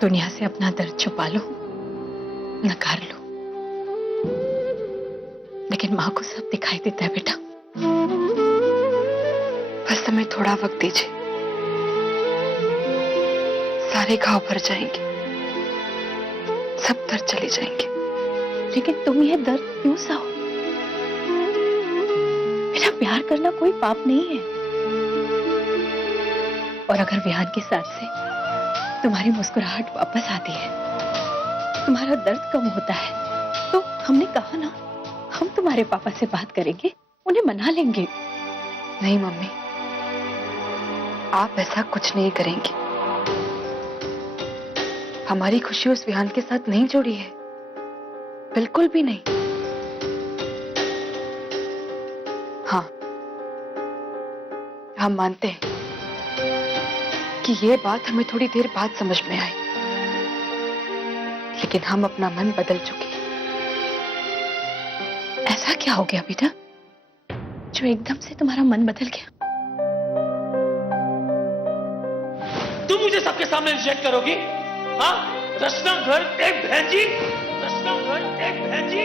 दुनिया से अपना दर्द छुपा लो, नकार लो, लेकिन माँ को सब दिखाई देता है बेटा। बस हमें थोड़ा वक्त दीजिए, सारे घाव भर जाएंगे, सब दर्द चले जाएंगे। लेकिन तुम ये दर्द क्यों सहो? बेटा, प्यार करना कोई पाप नहीं है। और अगर विहान के साथ से तुम्हारी मुस्कुराहट वापस आती है, तुम्हारा दर्द कम होता है, तो हमने कहा ना, हम तुम्हारे पापा से बात करेंगे, उन्हें मना लेंगे। नहीं मम्मी, आप ऐसा कुछ नहीं करेंगी। हमारी खुशी उस विहान के साथ नहीं जुड़ी है, बिल्कुल भी नहीं। हाँ, हम मानते हैं कि ये बात हमें थोड़ी देर बाद समझ में आई, लेकिन हम अपना मन बदल चुके हैं। ऐसा क्या हो गया बेटा जो एकदम से तुम्हारा मन बदल गया? तुम मुझे सबके सामने रिजेक्ट करोगी? हाँ, रचना घर एक बहन जी, रचना घर एक बहन जी।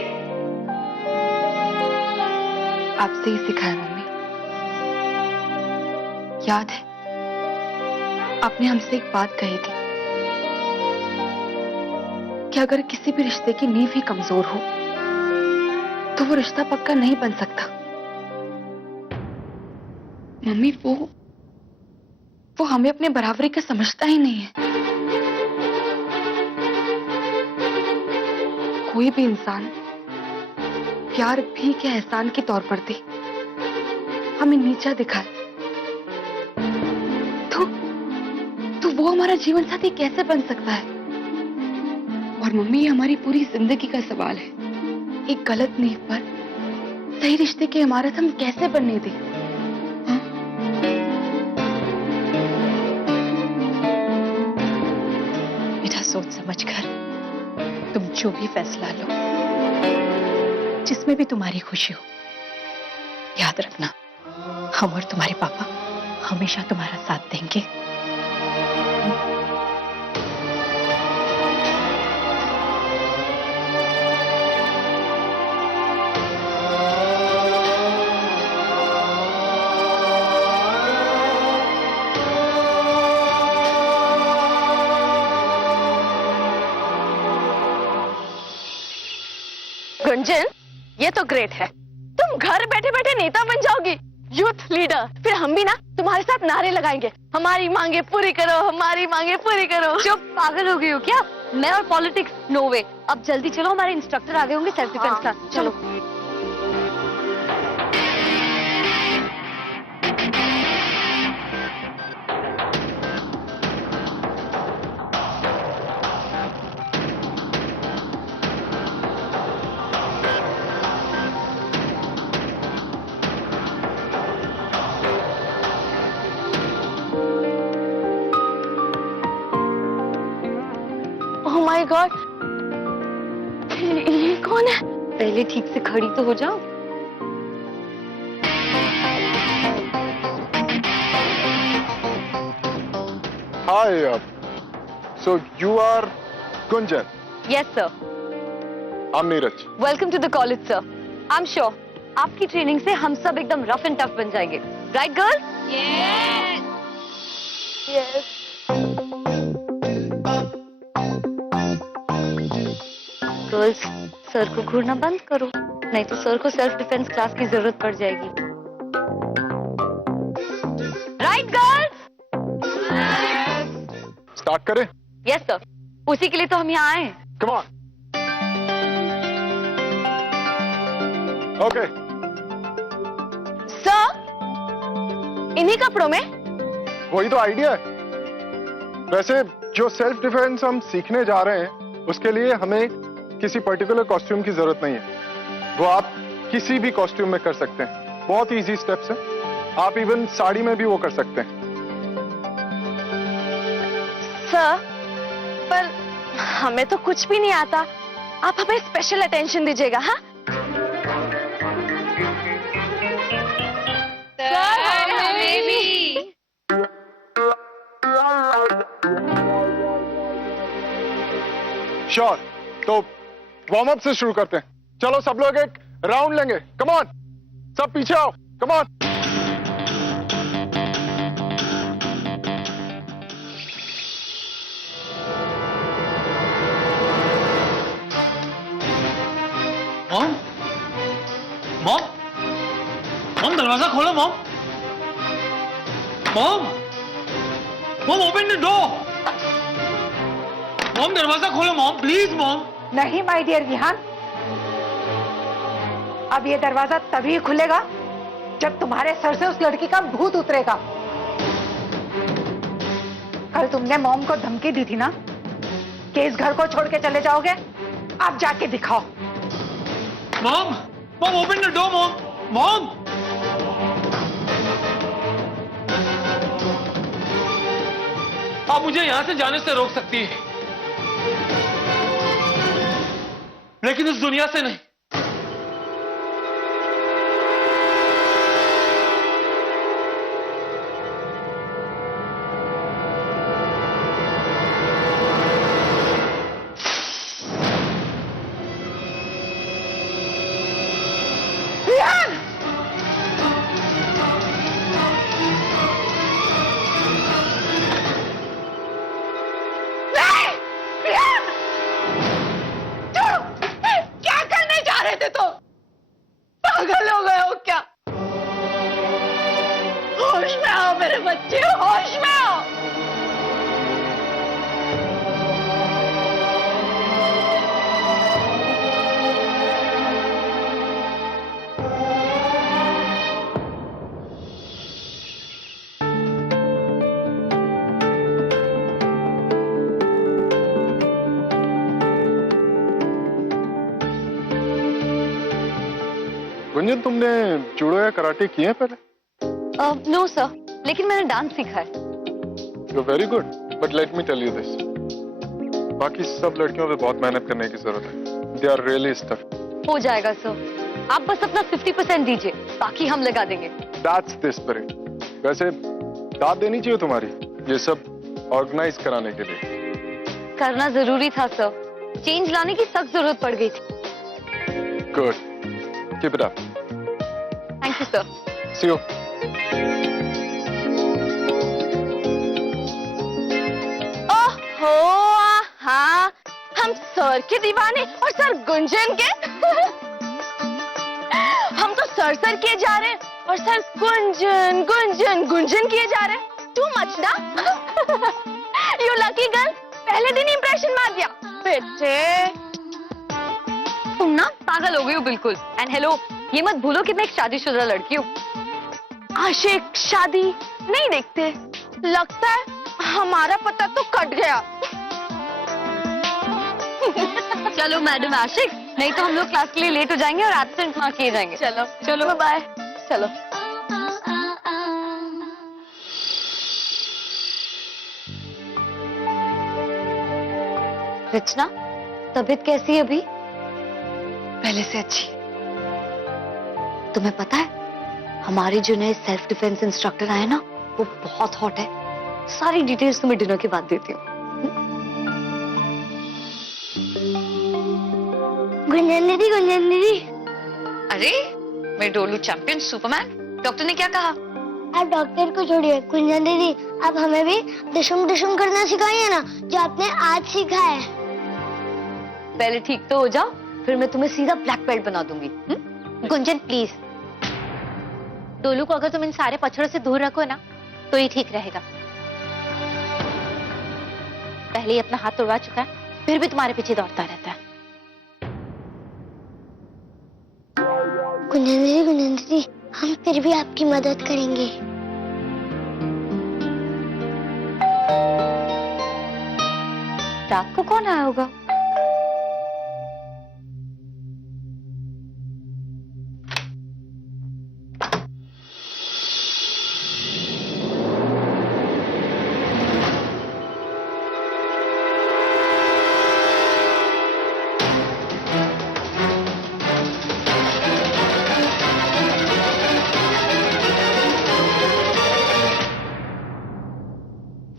आपसे ही सिखाया मम्मी। याद है, आपने हमसे एक बात कही थी कि अगर किसी भी रिश्ते की नींव ही कमजोर हो तो वो रिश्ता पक्का नहीं बन सकता। मम्मी, वो हमें अपने बराबरी का समझता ही नहीं है। कोई भी इंसान प्यार भीख या एहसान के तौर पर दे, हमें नीचा दिखाए, तो वो हमारा जीवन साथी कैसे बन सकता है? और मम्मी, ये हमारी पूरी जिंदगी का सवाल है। एक गलत नींव पर सही रिश्ते की इमारत हम कैसे बनने दें? हाँ? बेटा, सोच समझ कर तुम जो भी फैसला लो, जिसमें भी तुम्हारी खुशी हो, याद रखना, हम और तुम्हारे पापा हमेशा तुम्हारा साथ देंगे। गुंजन, ये तो ग्रेट है। तुम घर बैठे बैठे नेता बन जाओगी, यूथ लीडर। फिर हम भी ना तुम्हारे साथ नारे लगाएंगे, हमारी मांगे पूरी करो, हमारी मांगे पूरी करो। चुप, पागल हो गई हो क्या? मैं और पॉलिटिक्स, नो वे। अब जल्दी चलो, हमारे इंस्ट्रक्टर आ गए होंगे सेल्फ डिफेंस का। चलो। ओह माय गॉड, ये कौन है? पहले ठीक से खड़ी तो हो जाओ। Hi, so you are Gunjan. Yes sir. I'm Neeraj. Welcome to the college sir. I am sure आपकी ट्रेनिंग से हम सब एकदम रफ एंड टफ बन जाएंगे, right girls? Yes. Girls, sir को घूरना बंद करो, नहीं तो सर को सेल्फ डिफेंस क्लास की जरूरत पड़ जाएगी। Right girls? Start करें? यस सर, उसी के लिए तो हम यहाँ आए हैं। Come on. Okay. सर, इन्हीं कपड़ों में? वही तो आइडिया है। वैसे जो सेल्फ डिफेंस हम सीखने जा रहे हैं, उसके लिए हमें किसी पर्टिकुलर कॉस्ट्यूम की जरूरत नहीं है। वो आप किसी भी कॉस्ट्यूम में कर सकते हैं। बहुत इजी स्टेप्स हैं। आप इवन साड़ी में भी वो कर सकते हैं। सर, पर हमें तो कुछ भी नहीं आता। आप हमें स्पेशल अटेंशन दीजिएगा। हाँ सर, हमें भी। श्योर। तो वार्म अप से शुरू करते हैं। चलो सब लोग एक राउंड लेंगे। कम ऑन, सब पीछे आओ। Come on. Mom, mom, mom दरवाजा खोलो mom. Mom, mom open the door. Mom दरवाजा खोलो मॉम, प्लीज मॉम। नहीं माय डियर विहान, अब ये दरवाजा तभी खुलेगा जब तुम्हारे सर से उस लड़की का भूत उतरेगा। कल तुमने मॉम को धमकी दी थी ना कि इस घर को छोड़ के चले जाओगे। अब जाके दिखाओ। Mom, mom open the door mom. Mom, आप मुझे यहां से जाने से रोक सकती है, लेकिन इस दुनिया से नहीं। क्या करने जा रहे थे तो? पागल हो गए हो क्या? होश में आओ मेरे बच्चे, होश में आओ। गुंजन, तुमने जूडो या कराटे किए हैं पहले? नो सर, लेकिन मैंने डांस सीखा है। You very good, but let me tell you this, बाकी सब लड़कियों पे बहुत मेहनत करने की जरूरत है। They are really tough. हो जाएगा सर, आप बस अपना 50% दीजिए, बाकी हम लगा देंगे। That's the spirit. वैसे दाद देनी चाहिए तुम्हारी ये सब ऑर्गेनाइज कराने के लिए। करना जरूरी था सर, चेंज लाने की सख्त जरूरत पड़ गई थी। Good, keep it up. Thank you sir. See you. ओहो, हाँ, हम सर के दीवाने और सर गुंजन के। हम तो सर किए जा रहे हैं और सर गुंजन गुंजन गुंजन किए जा रहे हैं। टू मच ना। यू लकी गर्ल, पहले दिन इंप्रेशन मार दिया बेटे। तुम ना पागल हो गई हो बिल्कुल। एंड हेलो, ये मत भूलो कि मैं एक शादीशुदा लड़की हूँ। आशिक शादी नहीं देखते, लगता है हमारा पता तो कट गया। चलो मैडम आशिक, नहीं तो हम लोग क्लास के लिए लेट हो जाएंगे और एब्सेंट मार्क किए जाएंगे। चलो चलो बाय। चलो। रचना, तबीयत कैसी है अभी? पहले से अच्छी। तुम्हें पता है हमारे जो नए सेल्फ डिफेंस इंस्ट्रक्टर आए ना, वो बहुत हॉट है। सारी डिटेल्स तुम्हें डिनर के बाद देती हूँ। गुंजन दीदी। अरे मेरे डोलू चैंपियन सुपरमैन, डॉक्टर ने क्या कहा? आप डॉक्टर को छोड़िए, गुंजन दीदी आप हमें भी डिशुम डिशुम करना सिखाइए ना, जो आपने आज सीखा है। पहले ठीक तो हो जाओ, फिर मैं तुम्हें सीधा ब्लैक बेल्ट बना दूंगी। गुंजन प्लीज, डोलू को अगर तुम इन सारे पछड़ों से दूर रखो ना तो ये ठीक रहेगा। पहले ही अपना हाथ तोड़वा चुका है, फिर भी तुम्हारे पीछे दौड़ता रहता है। गुंजन दीदी हम फिर भी आपकी मदद करेंगे। रात को कौन आया होगा?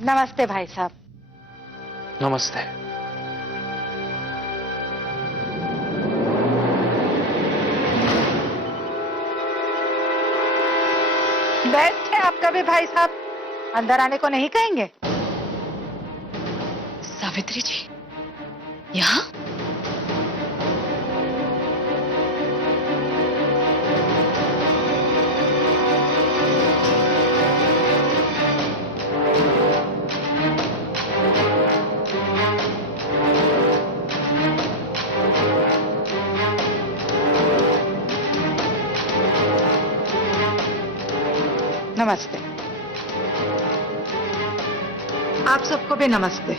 नमस्ते भाई साहब। नमस्ते। आपका भी भाई साहब अंदर आने को नहीं कहेंगे? सावित्री जी यहाँ? नमस्ते। आप सबको भी नमस्ते।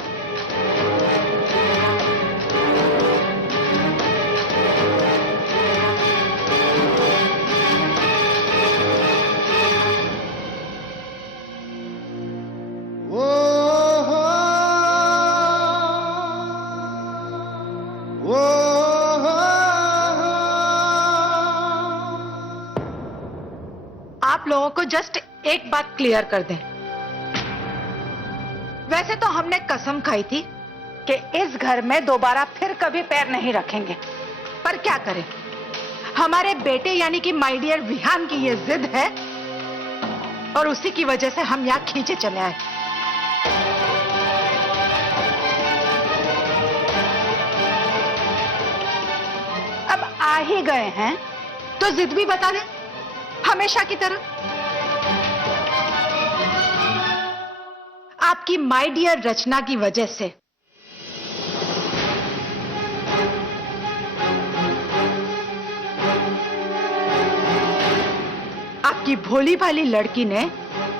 आप लोगों को जस्ट एक बात क्लियर कर दें। वैसे तो हमने कसम खाई थी कि इस घर में दोबारा फिर कभी पैर नहीं रखेंगे, पर क्या करें, हमारे बेटे यानी कि माय डियर विहान की ये जिद है और उसी की वजह से हम यहाँ खींचे चले आए। अब आ ही गए हैं तो जिद भी बता दें, हमेशा की तरह। आपकी माय डियर रचना की वजह से आपकी भोली भाली लड़की ने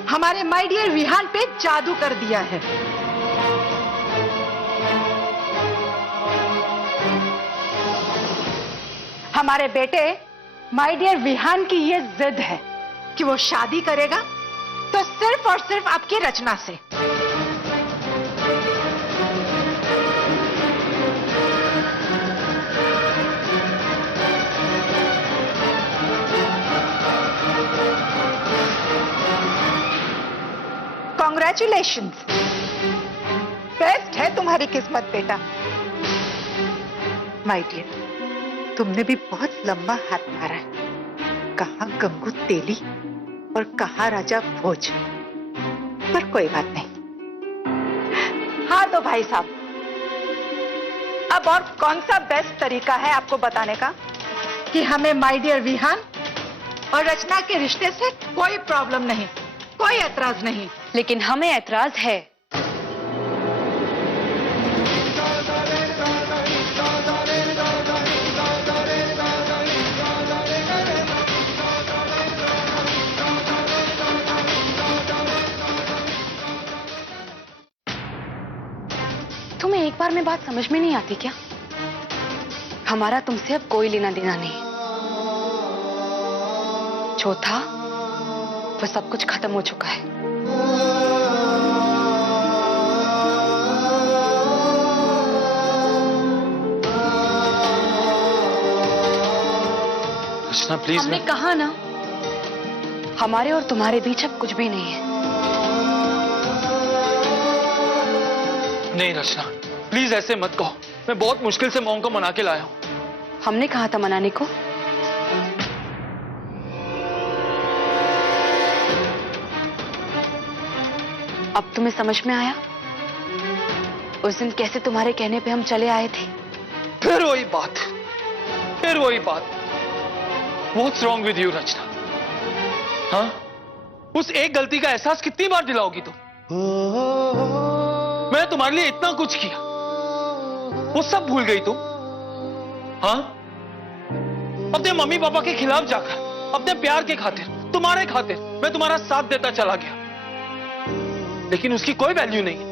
हमारे माय डियर विहान पे जादू कर दिया है। हमारे बेटे माय डियर विहान की ये जिद है कि वो शादी करेगा तो सिर्फ और सिर्फ आपकी रचना से। कॉन्ग्रेचुलेशंस, बेस्ट है तुम्हारी किस्मत बेटा। माय डियर, तुमने भी बहुत लंबा हाथ मारा है, कहा गंगू तेली और कहा राजा भोज, पर कोई बात नहीं। हाँ तो भाई साहब, अब और कौन सा बेस्ट तरीका है आपको बताने का कि हमें माय डियर विहान और रचना के रिश्ते से कोई प्रॉब्लम नहीं, कोई एतराज नहीं। लेकिन हमें एतराज है। तुम्हें एक बार में बात समझ में नहीं आती क्या? हमारा तुमसे अब कोई लेना देना नहीं, जो था वो सब कुछ खत्म हो चुका है। रचना प्लीज। हमने कहा ना, हमारे और तुम्हारे बीच अब कुछ भी नहीं है। नहीं रचना, प्लीज ऐसे मत कहो। मैं बहुत मुश्किल से मॉम को मना के लाया हूं। हमने कहा था मनाने को। अब तुम्हें समझ में आया उस दिन कैसे तुम्हारे कहने पे हम चले आए थे? फिर वही बात, फिर वही बात। What's wrong with you रचना? हाँ, उस एक गलती का एहसास कितनी बार दिलाओगी तुम? मैंने तुम्हारे लिए इतना कुछ किया, वो सब भूल गई तुम? हाँ, अपने मम्मी पापा के खिलाफ जाकर, अपने प्यार के खातिर, तुम्हारे खातिर मैं तुम्हारा साथ देता चला गया, लेकिन उसकी कोई वैल्यू नहीं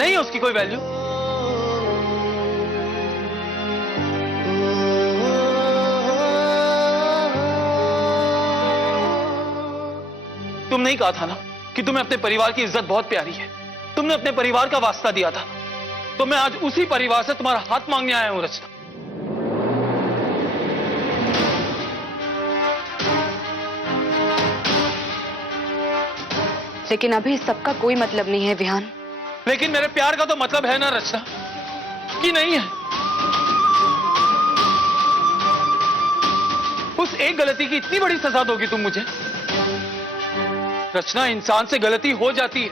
है उसकी कोई वैल्यू। तुम नहीं कहा था ना कि तुम्हें अपने परिवार की इज्जत बहुत प्यारी है? तुमने अपने परिवार का वास्ता दिया था, तो मैं आज उसी परिवार से तुम्हारा हाथ मांगने आया हूं रचना। लेकिन अभी इस सबका कोई मतलब नहीं है विहान। लेकिन मेरे प्यार का तो मतलब है ना रचना, कि नहीं है? उस एक गलती की इतनी बड़ी सजा दोगी तुम मुझे? रचना, इंसान से गलती हो जाती है।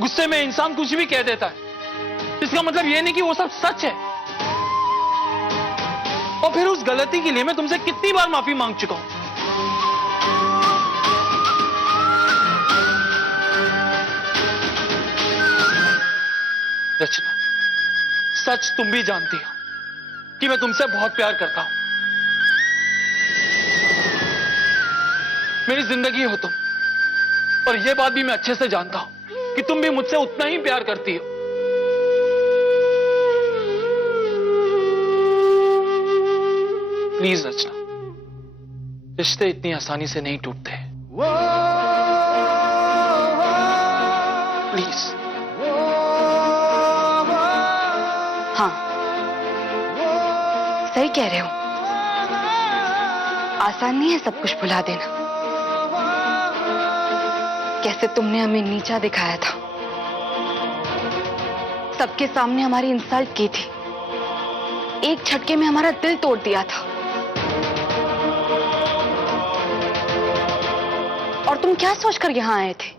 गुस्से में इंसान कुछ भी कह देता है। इसका मतलब ये नहीं कि वो सब सच है। और फिर उस गलती के लिए मैं तुमसे कितनी बार माफी मांग चुका हूं। रचना, सच तुम भी जानती हो कि मैं तुमसे बहुत प्यार करता हूं। मेरी जिंदगी हो तुम, और यह बात भी मैं अच्छे से जानता हूं कि तुम भी मुझसे उतना ही प्यार करती हो। प्लीज रचना, रिश्ते इतनी आसानी से नहीं टूटते। प्लीज। हाँ, सही कह रहे हो। आसान नहीं है सब कुछ भुला देना। कैसे तुमने हमें नीचा दिखाया था, सबके सामने हमारी इंसल्ट की थी, एक झटके में हमारा दिल तोड़ दिया था। और तुम क्या सोचकर यहां आए थे?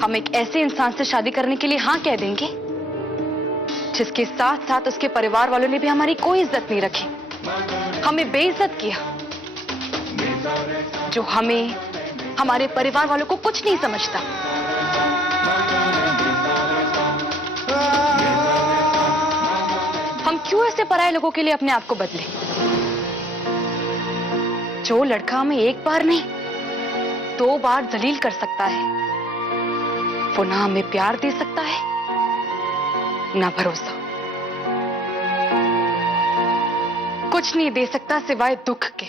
हम एक ऐसे इंसान से शादी करने के लिए हाँ कह देंगे जिसके साथ साथ उसके परिवार वालों ने भी हमारी कोई इज्जत नहीं रखी, हमें बेइज्जत किया, जो हमें, हमारे परिवार वालों को कुछ नहीं समझता। हम क्यों ऐसे पराये लोगों के लिए अपने आप को बदले? जो लड़का हमें एक बार नहीं 2 बार जलील कर सकता है, वो ना हमें प्यार दे सकता है ना भरोसा। कुछ नहीं दे सकता सिवाय दुख के।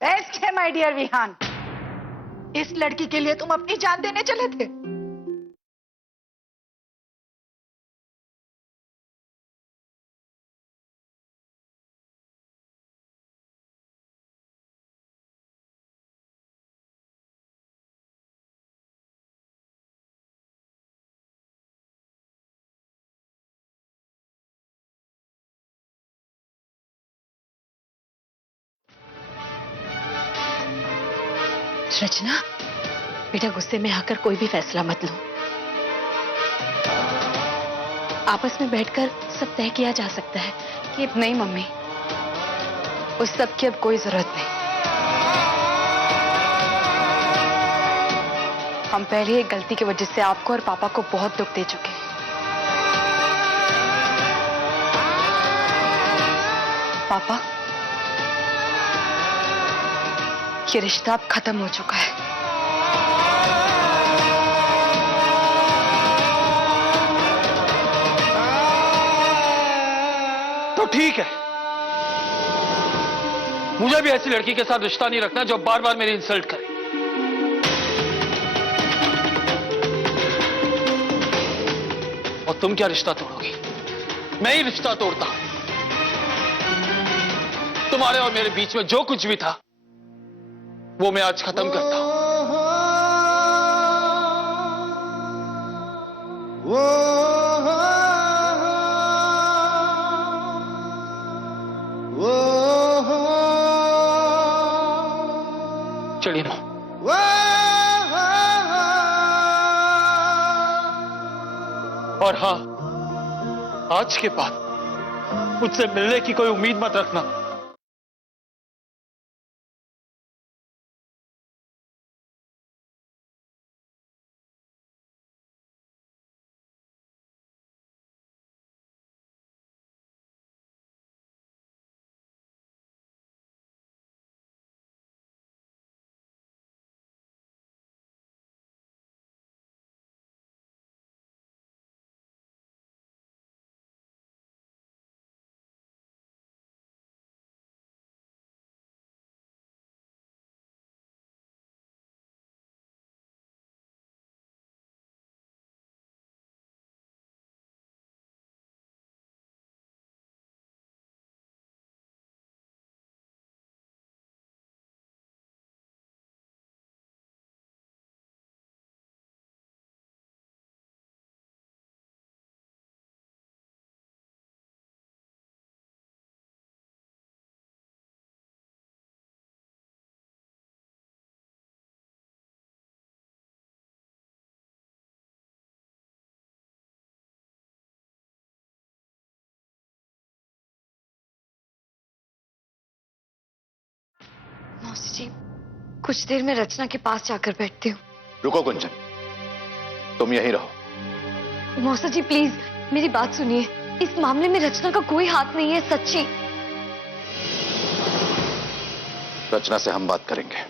ऐसे माय डियर विहान, इस लड़की के लिए तुम अपनी जान देने चले थे? रचना, बेटा गुस्से में आकर कोई भी फैसला मत लो। आपस में बैठकर सब तय किया जा सकता है। कि नहीं मम्मी, उस सब की अब कोई जरूरत नहीं। हम पहले एक गलती की वजह से आपको और पापा को बहुत दुख दे चुके हैं। पापा, ये रिश्ता अब खत्म हो चुका है। तो ठीक है, मुझे भी ऐसी लड़की के साथ रिश्ता नहीं रखना जो बार बार मेरी इंसल्ट करे। और तुम क्या रिश्ता तोड़ोगी? मैं ही रिश्ता तोड़ता हूं। तुम्हारे और मेरे बीच में जो कुछ भी था वो मैं आज खत्म करता हूं। चलिए मां। और हां, आज के बाद मुझसे मिलने की कोई उम्मीद मत रखना। मौसी जी, कुछ देर में रचना के पास जाकर बैठती हूँ। रुको गुंजन, तुम यहीं रहो। मौसा जी प्लीज मेरी बात सुनिए, इस मामले में रचना का कोई हाथ नहीं है, सच्ची। रचना से हम बात करेंगे।